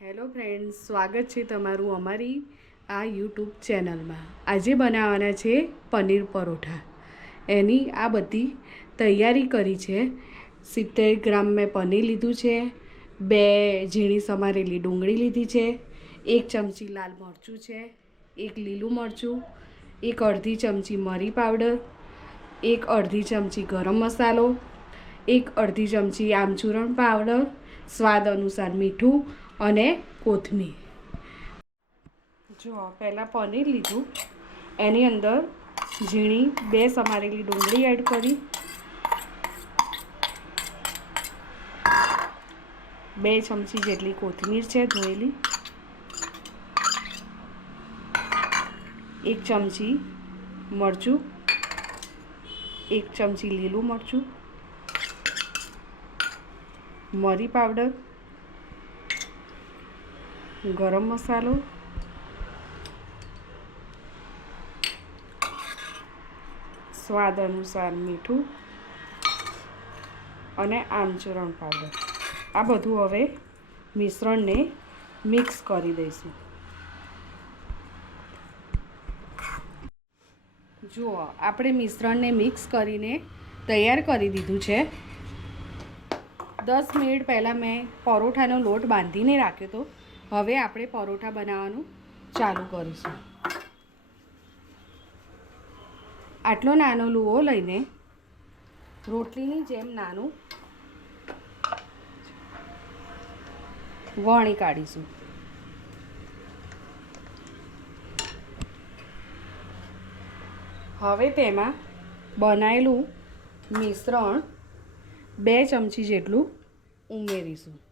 Hello friends, સ્વાગત છે તમારું અમારી આ યુટ્યુબ ચેનલમાં। આજે બનાવવાના છે પનીર પરોઠા। એની આ બધી તૈયારી કરી છે। 70 ગ્રામ મેં પનીર લીધું છે, 2 ઝીણી સમારેલી ડુંગળી લીધી છે, 1 ચમચી લાલ મરચું છે, 1 લીલું મરચું, 1 અડધી ચમચી મરી પાવડર, 1 અડધી ચમચી ગરમ મસાલો, 1 અડધી ચમચી આમચૂરણ પાવડર, સ્વાદ અનુસાર મીઠું અને કોથમીર। જો પહેલાં પનીર લીધું, એની અંદર ઝીણી 2 સમારેલી ડુંગળી એડ કરી, 2 ચમચી જેટલી કોથમીર છે ધોયેલી, 1 ચમચી મરચું, 1 ચમચી લીલું મરચું, મરી પાવડર, ગરમ મસાલો, સ્વાદ અનુસાર મીઠું અને આમચૂરણ પાવડર। આ બધું હવે મિશ્રણને મિક્સ કરી દઈશું। જુઓ, આપણે મિશ્રણને મિક્સ કરીને તૈયાર કરી દીધું છે। 10 મિનિટ પહેલાં મેં પરોઠાનો લોટ બાંધીને રાખ્યો હતો। હવે આપણે પરોઠા બનાવવાનું ચાલુ કરીશું। આટલો નાનો લુઓ લઈને રોટલીની જેમ નાનું વણી કાઢીશું। હવે તેમાં બનાવેલું મિશ્રણ 2 ચમચી જેટલું ઉમેરીશું।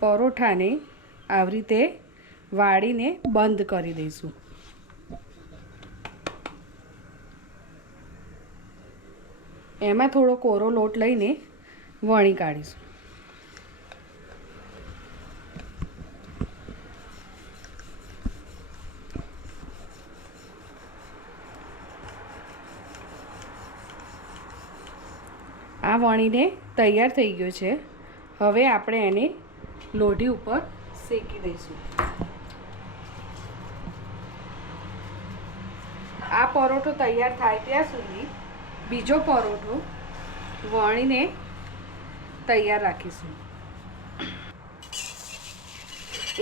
પરોઠાને આવી રીતે વાળીને બંધ કરી દઈશું। એમાં થોડો કોરો લોટ લઈને વણી કાઢીશું। આ વણીને તૈયાર થઈ ગયો છે। હવે આપણે એને લોઢી ઉપર શેકી દઈશું। આ પરોઠો તૈયાર થાય ત્યાં સુધી બીજો પરોઠો વણીને તૈયાર રાખીશું।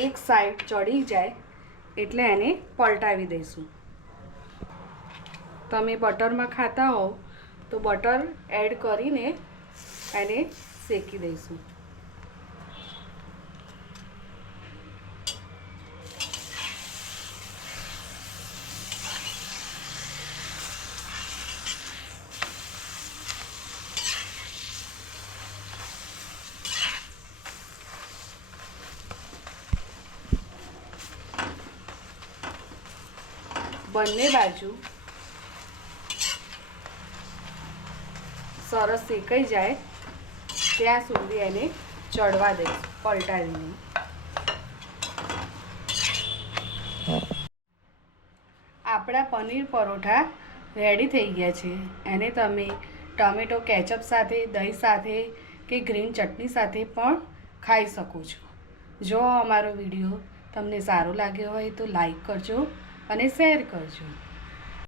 એક સાઈડ ચડી જાય એટલે એને પલટાવી દઈશું। તમે બટરમાં ખાતા હો તો બટર એડ કરીને એને શેકી દઈશું। બંને બાજુ સરસ શેકાઈ જાય ત્યાં સુધી એને ચડવા દઈશું પલટાવીને। આપણા પનીર પરોઠા રેડી થઈ ગયા છે। એને તમે ટમેટો કેચઅપ સાથે, દહીં સાથે કે ગ્રીન ચટણી સાથે પણ ખાઈ શકો છો। જો અમારો વિડીયો તમને સારો લાગ્યો હોય તો લાઈક કરજો અને શેર કરજો।